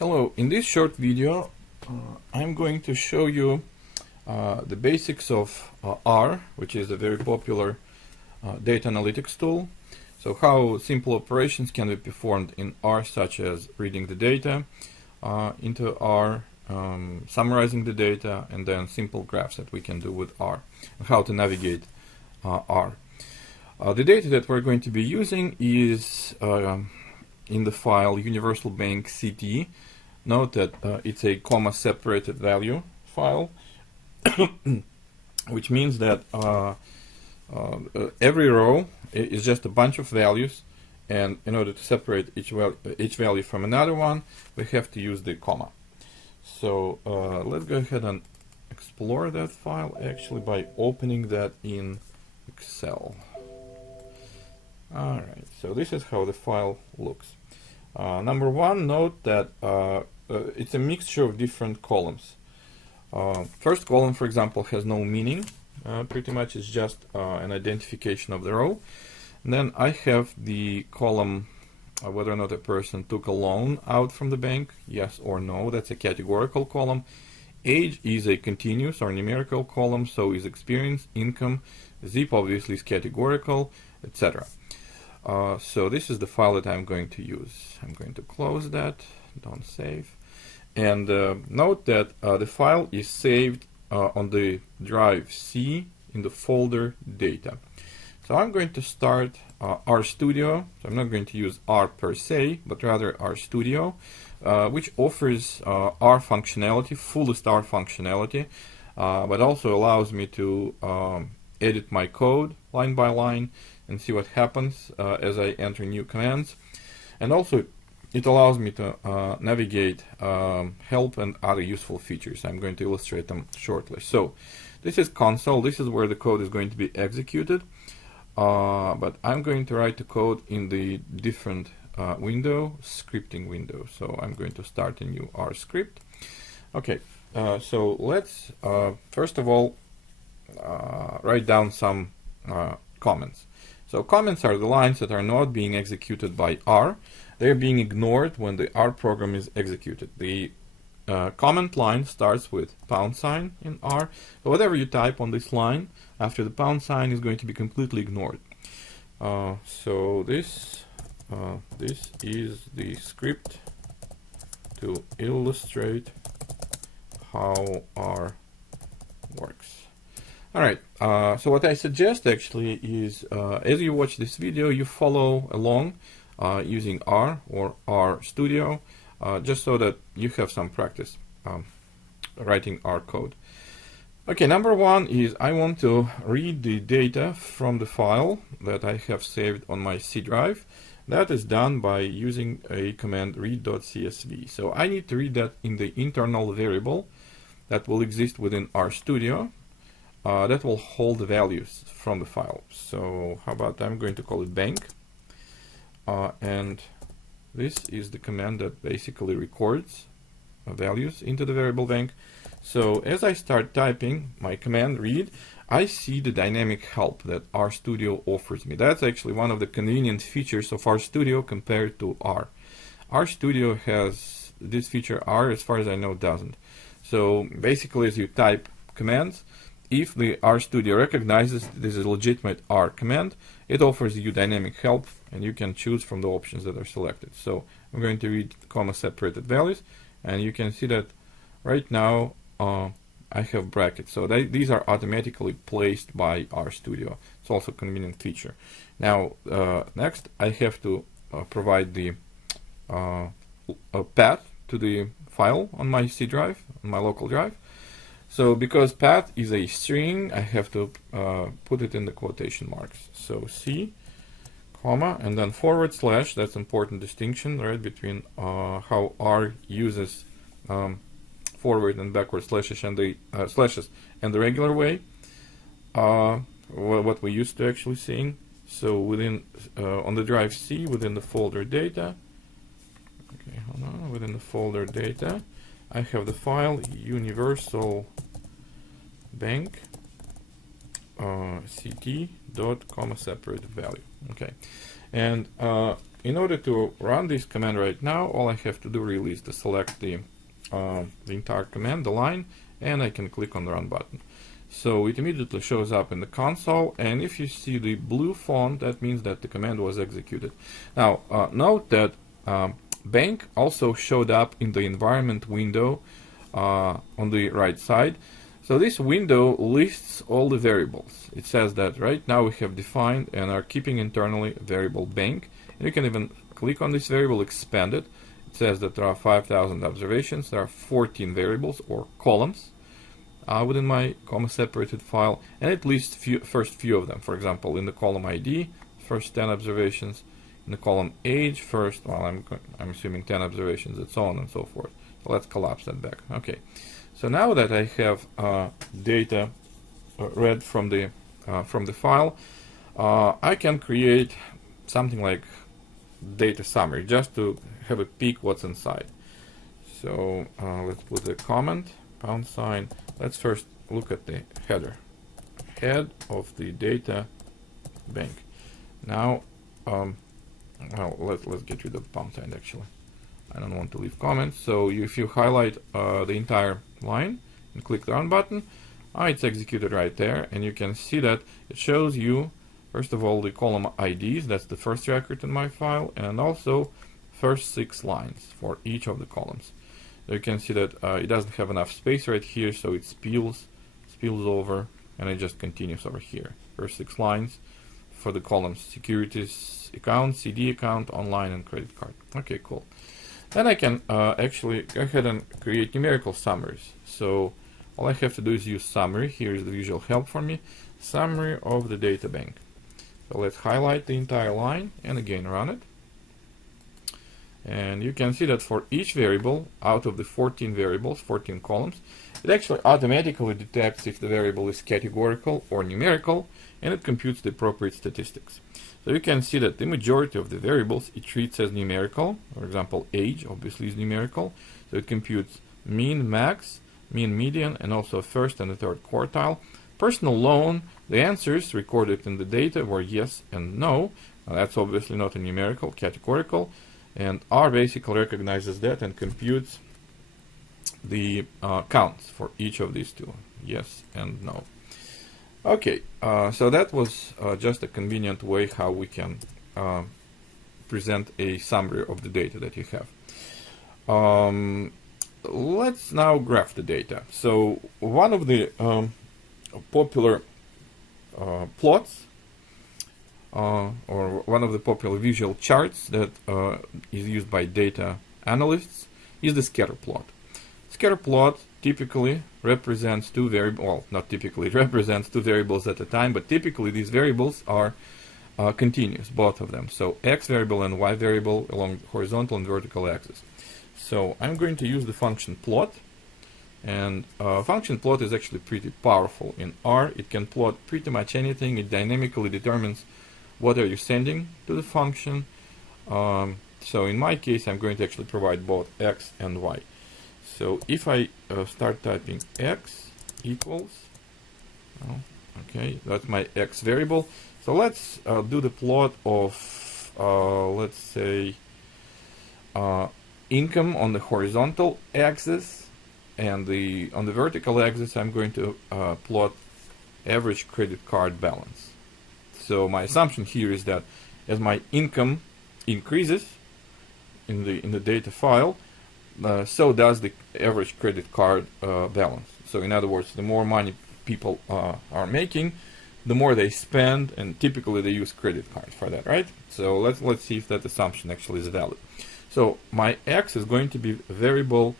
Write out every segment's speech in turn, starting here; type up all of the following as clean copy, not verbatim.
Hello, in this short video I'm going to show you the basics of R, which is a very popular data analytics tool. So how simple operations can be performed in R, such as reading the data into R, summarizing the data, and then simple graphs that we can do with R, and how to navigate R. The data that we're going to be using is in the file universal bank CT. Note that it's a comma separated value file, which means that every row is just a bunch of values, and in order to separate each value from another one, we have to use the comma. So let's go ahead and explore that file actually by opening that in Excel. Alright, so this is how the file looks. Number one, note that it's a mixture of different columns. First column, for example, has no meaning. Pretty much it's just an identification of the row. And then I have the column whether or not a person took a loan out from the bank, yes or no. That's a categorical column. Age is a continuous or numerical column, so is experience, income. Zip obviously is categorical, etc. So this is the file that I'm going to use. I'm going to close that, don't save. And note that the file is saved on the drive C in the folder data. So I'm going to start RStudio. So I'm not going to use R per se, but rather RStudio, which offers R functionality, fullest R functionality, but also allows me to edit my code line by line and see what happens as I enter new commands. And also it allows me to navigate help and other useful features. I'm going to illustrate them shortly. So this is console. This is where the code is going to be executed. But I'm going to write the code in the different window, scripting window. So I'm going to start a new R script. Okay, so let's first of all write down some comments. So comments are the lines that are not being executed by R. They're being ignored when the R program is executed. The comment line starts with £sign in R. So whatever you type on this line after the £sign is going to be completely ignored. So this is the script to illustrate how R works. Alright, so what I suggest actually is as you watch this video, you follow along using R or RStudio, just so that you have some practice writing R code. Okay, number one is I want to read the data from the file that I have saved on my C drive. That is done by using a command read.csv. So I need to read that in the internal variable that will exist within RStudio. That will hold the values from the file. So how about I'm going to call it bank, and this is the command that basically records values into the variable bank. So as I start typing my command read, I see the dynamic help that RStudio offers me. That's actually one of the convenient features of RStudio compared to R. RStudio has this feature, R, as far as I know, doesn't. So basically, as you type commands, if the RStudio recognizes this is a legitimate R command, it offers you dynamic help, and you can choose from the options that are selected. So I'm going to read comma separated values, and you can see that right now I have brackets. So these are automatically placed by RStudio. It's also a convenient feature. Now next I have to provide the path to the file on my C drive, on my local drive. So because path is a string, I have to put it in the quotation marks. So C, comma, and then /. That's important distinction, right, between how R uses forward and backward slashes and the regular way, what we used to actually seeing. So within on the drive C, within the folder data. Okay, hold on. Within the folder data, I have the file universal bank ct dot comma separated value. Okay, and in order to run this command right now, all I have to do really is to select the entire command, the line, and I can click on the run button. So it immediately shows up in the console, and if you see the blue font, that means that the command was executed. Now, note that bank also showed up in the environment window on the right side. So this window lists all the variables. It says that right now we have defined and are keeping internally variable bank. And you can even click on this variable, expand it. It says that there are 5,000 observations. There are 14 variables or columns within my comma-separated file, and it lists first few of them. For example, in the column ID, first 10 observations. In the column age, first, well, I'm assuming 10 observations, and so on and so forth. So let's collapse that back. Okay. So now that I have data read from the file, I can create something like data summary just to have a peek what's inside. So let's put a comment, #. Let's first look at the header, head of the data bank. Now, well, let's get rid of # actually. I don't want to leave comments. So if you highlight the entire line and click the run button, it's executed right there, and you can see that it shows you first of all the column IDs, that's the first record in my file, and also first 6 lines for each of the columns. So you can see that it doesn't have enough space right here, so it spills over, and it just continues over here. First 6 lines for the columns securities account, CD account, online, and credit card. Okay, cool. Then I can actually go ahead and create numerical summaries. So all I have to do is use summary. Here is the visual help for me. Summary of the data bank. So let's highlight the entire line and again run it. And you can see that for each variable, out of the 14 variables, 14 columns, it actually automatically detects if the variable is categorical or numerical, and it computes the appropriate statistics. So you can see that the majority of the variables it treats as numerical. For example, age obviously is numerical, so it computes mean, max, mean, median, and also first and the third quartile. Personal loan, the answers recorded in the data were yes and no. Now, that's obviously not a numerical, categorical, and R basically recognizes that and computes the counts for each of these two, yes and no. Okay, so that was just a convenient way how we can present a summary of the data that you have. Let's now graph the data. So one of the popular plots or one of the popular visual charts that is used by data analysts is the scatter plot. Scatter plot typically represents two variables, well, not typically, it represents two variables at a time, but typically these variables are continuous, both of them. So x variable and y variable along horizontal and vertical axis. So I'm going to use the function plot, and function plot is actually pretty powerful. In R, it can plot pretty much anything. It dynamically determines what are you sending to the function. So in my case, I'm going to actually provide both x and y. So if I start typing x equals, okay, that's my x variable. So let's do the plot of, let's say, income on the horizontal axis, and on the vertical axis I'm going to plot average credit card balance. So my assumption here is that as my income increases in the data file, so does the average credit card balance. So in other words, the more money people are making, the more they spend, and typically they use credit cards for that, right? So let's see if that assumption actually is valid. So my x is going to be variable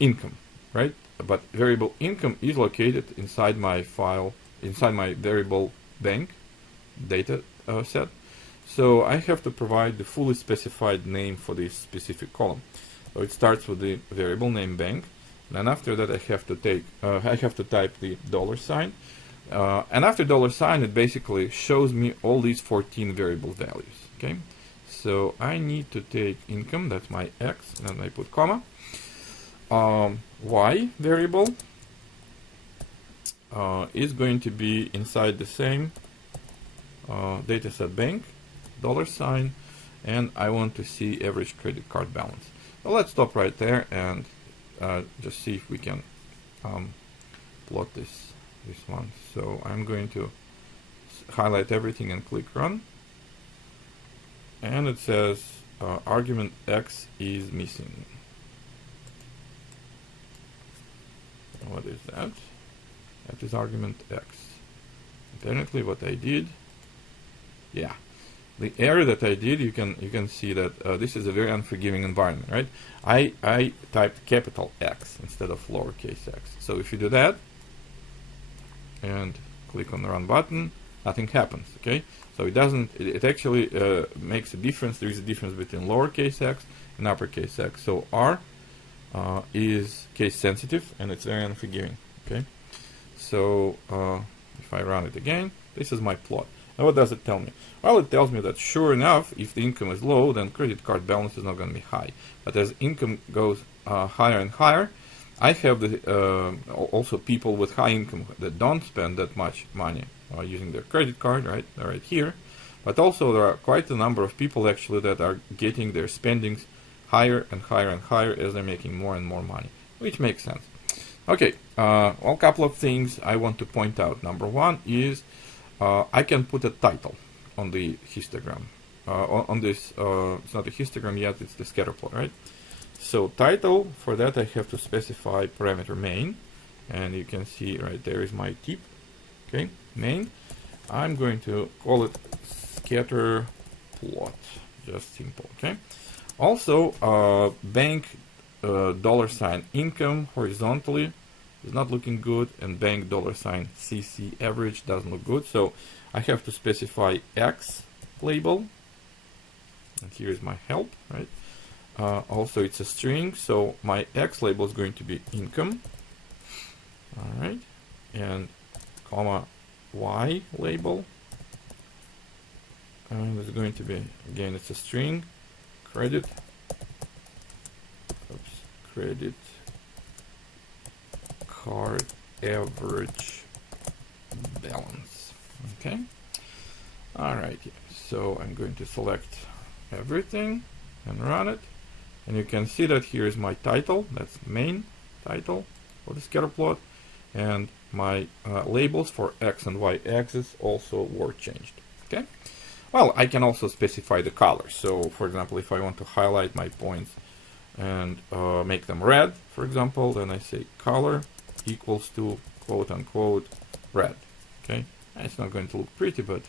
income, right? But variable income is located inside my file, inside my variable bank data set. So I have to provide the fully specified name for this specific column. So it starts with the variable name bank, and after that I have to type the $, and after $, it basically shows me all these 14 variable values. Okay, so I need to take income, that's my x, and I put comma. Y variable is going to be inside the same dataset bank, $, and I want to see average credit card balance. So let's stop right there and just see if we can plot this one. So I'm going to highlight everything and click run, and it says argument X is missing. What is that? That is argument X. Apparently what I did, yeah, the error that I did, you can see that this is a very unforgiving environment, right? I typed capital X instead of lowercase x. So if you do that and click on the run button, nothing happens, okay? So it doesn't, it actually makes a difference. There is a difference between lowercase x and uppercase x. So R is case sensitive and it's very unforgiving, okay? So if I run it again, this is my plot. And what does it tell me? Well, it tells me that sure enough, if the income is low, then credit card balance is not going to be high. But as income goes higher and higher, I have the also people with high income that don't spend that much money using their credit card, right? They're right here. But also there are quite a number of people actually that are getting their spendings higher and higher and higher as they're making more and more money, which makes sense. Okay, well, a couple of things I want to point out. Number one is I can put a title on the histogram. On this, it's not a histogram yet, it's the scatterplot, right? So title, for that I have to specify parameter main, and you can see right there is my tip, okay, main. I'm going to call it scatterplot, just simple, okay? Also, bank $ income horizontally is not looking good, and bank $CC average doesn't look good. So I have to specify X label, and here's my help, right? Also, it's a string, so my X label is going to be income, all right, and comma Y label, and it's going to be, again, it's a string, credit, credit card average balance. Okay, all right, so I'm going to select everything and run it, and you can see that here is my title, that's main title for the scatter plot, and my labels for X and Y axis also were changed. Okay, well, I can also specify the colors. So for example, if I want to highlight my points and make them red, for example, then I say color equals to quote unquote red. Okay, it's not going to look pretty, but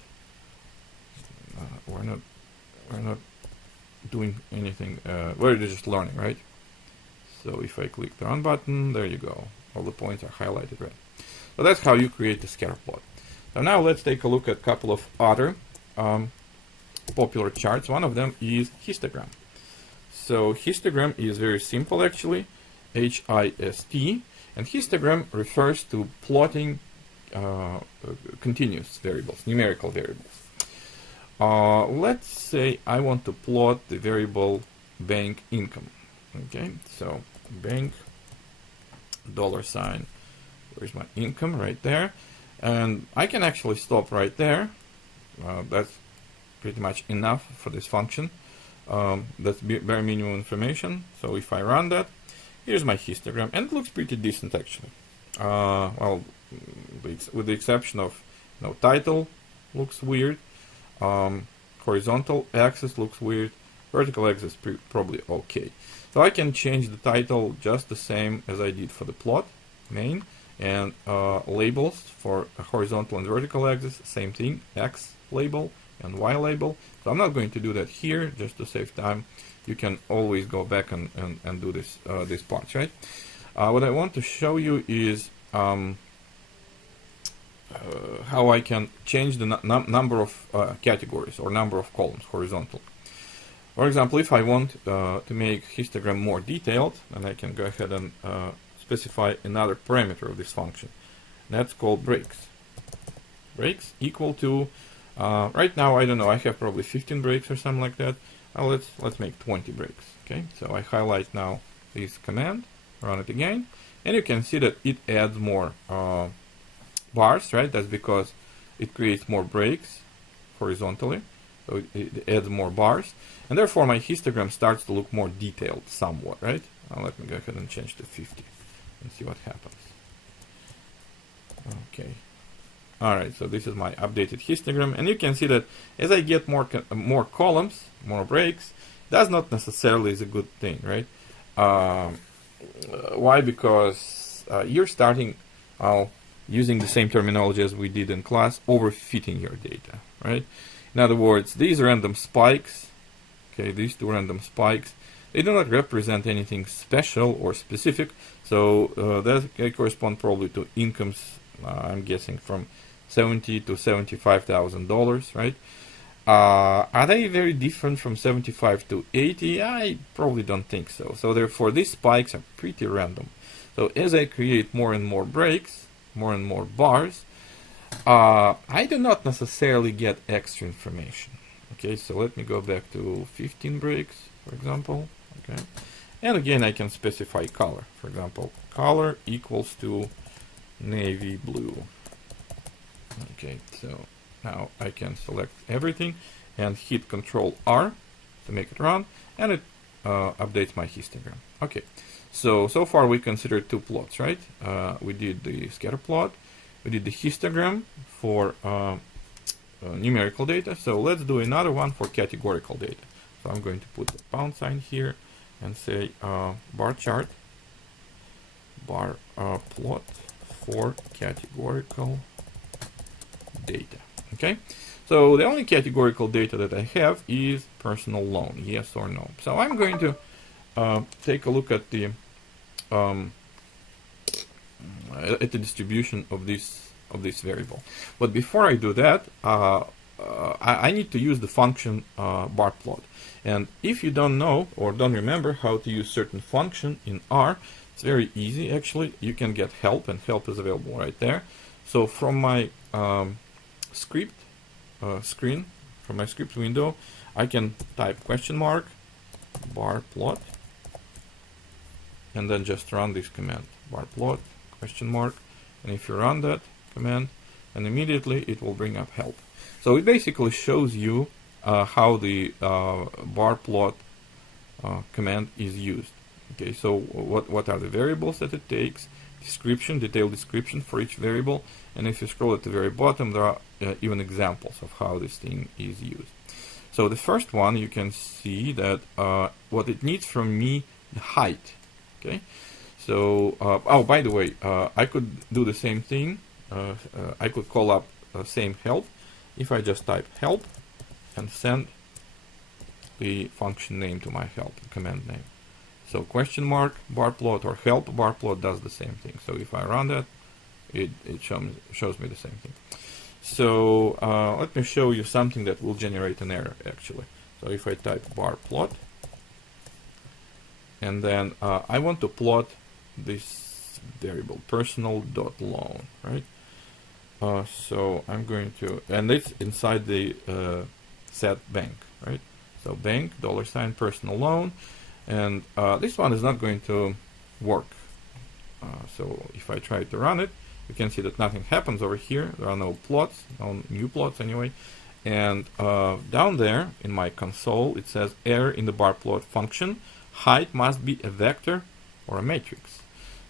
we're not doing anything. We're just learning, right? So if I click the run button, there you go, all the points are highlighted red. So that's how you create a scatter plot. So now let's take a look at a couple of other popular charts. One of them is histogram. So histogram is very simple, actually, HIST, and histogram refers to plotting continuous variables, numerical variables. Let's say I want to plot the variable bank income. Okay, so bank $, where's my income? Right there. And I can actually stop right there. That's pretty much enough for this function. That's very minimum information. So if I run that, here's my histogram, and it looks pretty decent actually. Well, with the exception of, title looks weird. Horizontal axis looks weird. Vertical axis probably okay. So I can change the title just the same as I did for the plot main, and labels for horizontal and vertical axis, same thing, X label and Y label. So I'm not going to do that here just to save time. You can always go back and do this this part, right? What I want to show you is how I can change the number of categories or number of columns horizontal. For example, if I want to make histogram more detailed, then I can go ahead and specify another parameter of this function. That's called breaks. Breaks equal to, right now, I don't know, I have probably 15 breaks or something like that. Let's make 20 breaks. Okay, so I highlight now this command, run it again, and you can see that it adds more bars, right? That's because it creates more breaks horizontally, so it adds more bars, and therefore my histogram starts to look more detailed somewhat, right? Let me go ahead and change to 50 and see what happens. Okay. Alright, so this is my updated histogram, and you can see that as I get more columns, more breaks, that's not necessarily is a good thing, right? Why? Because you're starting using the same terminology as we did in class, overfitting your data, right? In other words, these random spikes, okay, these two random spikes, they do not represent anything special or specific, so that correspond probably to incomes, I'm guessing from $70,000 to $75,000, right? Are they very different from 75 to 80? I probably don't think so. So therefore, these spikes are pretty random. So as I create more and more breaks, more and more bars, I do not necessarily get extra information. Okay, so let me go back to 15 breaks, for example. Okay, and again I can specify color. For example, color equals to navy blue. Okay, so now I can select everything and hit Control R to make it run, and it updates my histogram. Okay, so far we considered two plots, right? We did the scatter plot, we did the histogram for numerical data. So let's do another one for categorical data. So I'm going to put the pound sign here and say bar chart, bar plot for categorical data. Okay, so the only categorical data that I have is personal loan, yes or no. So I'm going to take a look at the distribution of this variable. But before I do that, I need to use the function bar plot. And if you don't know or don't remember how to use certain function in R, it's very easy actually. You can get help, and help is available right there. So from my script screen, from my script window, I can type question mark bar plot and then just run this command, bar plot question mark, and if you run that command, and immediately it will bring up help. So it basically shows you how the bar plot command is used. Okay, so what are the variables that it takes, description, detailed description for each variable, and if you scroll at the very bottom, there are even examples of how this thing is used. So the first one, you can see that what it needs from me, the height. Okay, so oh, by the way, I could do the same thing. I could call up same help if I just type help and send the function name to my help, command name. So question mark bar plot or help bar plot does the same thing. So if I run that, it shows me the same thing. So let me show you something that will generate an error actually. So if I type bar plot, and then I want to plot this variable personal.loan, right? So I'm going to, and it's inside the set bank, right? So bank $ personal loan, and this one is not going to work. So if I try to run it, you can see that nothing happens over here. There are no plots, no new plots anyway. And down there in my console, it says error in the bar plot function. Height must be a vector or a matrix.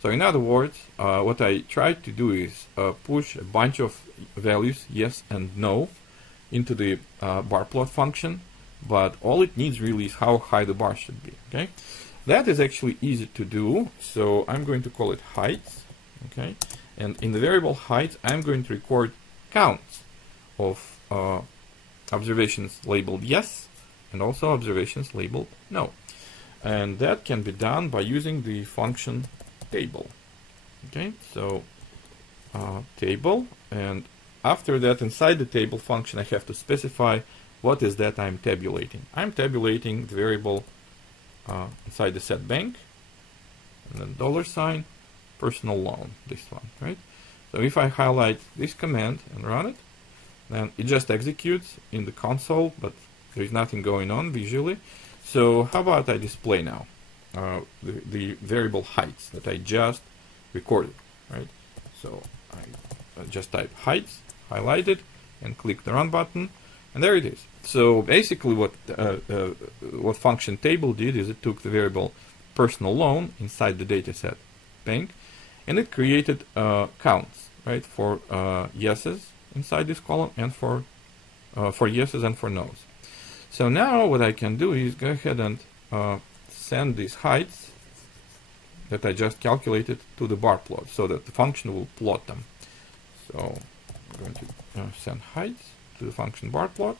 So in other words, what I tried to do is push a bunch of values, yes and no, into the bar plot function, but all it needs really is how high the bar should be. Okay, that is actually easy to do. So I'm going to call it heights. Okay, and in the variable height, I'm going to record counts of observations labeled yes and also observations labeled no. And that can be done by using the function table. Okay, so table, and after that, inside the table function, I have to specify what is that I'm tabulating. I'm tabulating the variable inside the set bank, and then $ personal loan, this one, right? So if I highlight this command and run it, then it just executes in the console, but there's nothing going on visually. So how about I display now the variable heights that I just recorded, right? So I just type heights, highlight it, and click the run button. And there it is. So basically what function table did is it took the variable personal loan inside the dataset bank, and it created counts, right, for yeses inside this column and for yeses and for no's. So now what I can do is go ahead and send these heights that I just calculated to the bar plot so that the function will plot them. So I'm going to send heights to the function bar plot,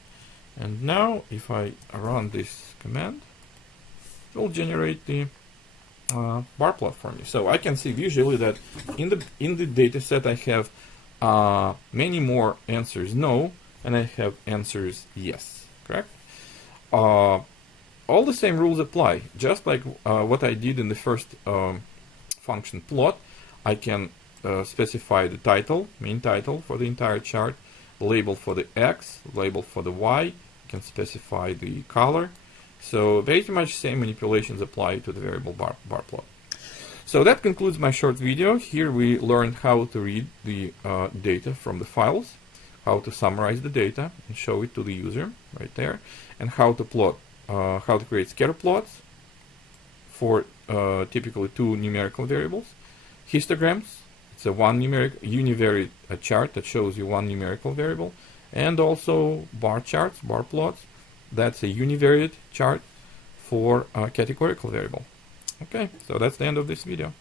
and now if I run this command, it will generate the bar plot for me. So I can see visually that in the data set I have many more answers no, and I have answers yes, correct? All the same rules apply. Just like what I did in the first function plot, I can specify the title, main title for the entire chart, label for the X, label for the Y, I can specify the color. So pretty much same manipulations apply to the variable bar plot. So that concludes my short video. Here we learned how to read the data from the files, how to summarize the data and show it to the user right there, and how to plot, how to create scatter plots for typically 2 numerical variables, histograms, it's a univariate chart that shows you 1 numerical variable, and also bar charts, bar plots, that's a univariate chart for a categorical variable. Okay, so that's the end of this video.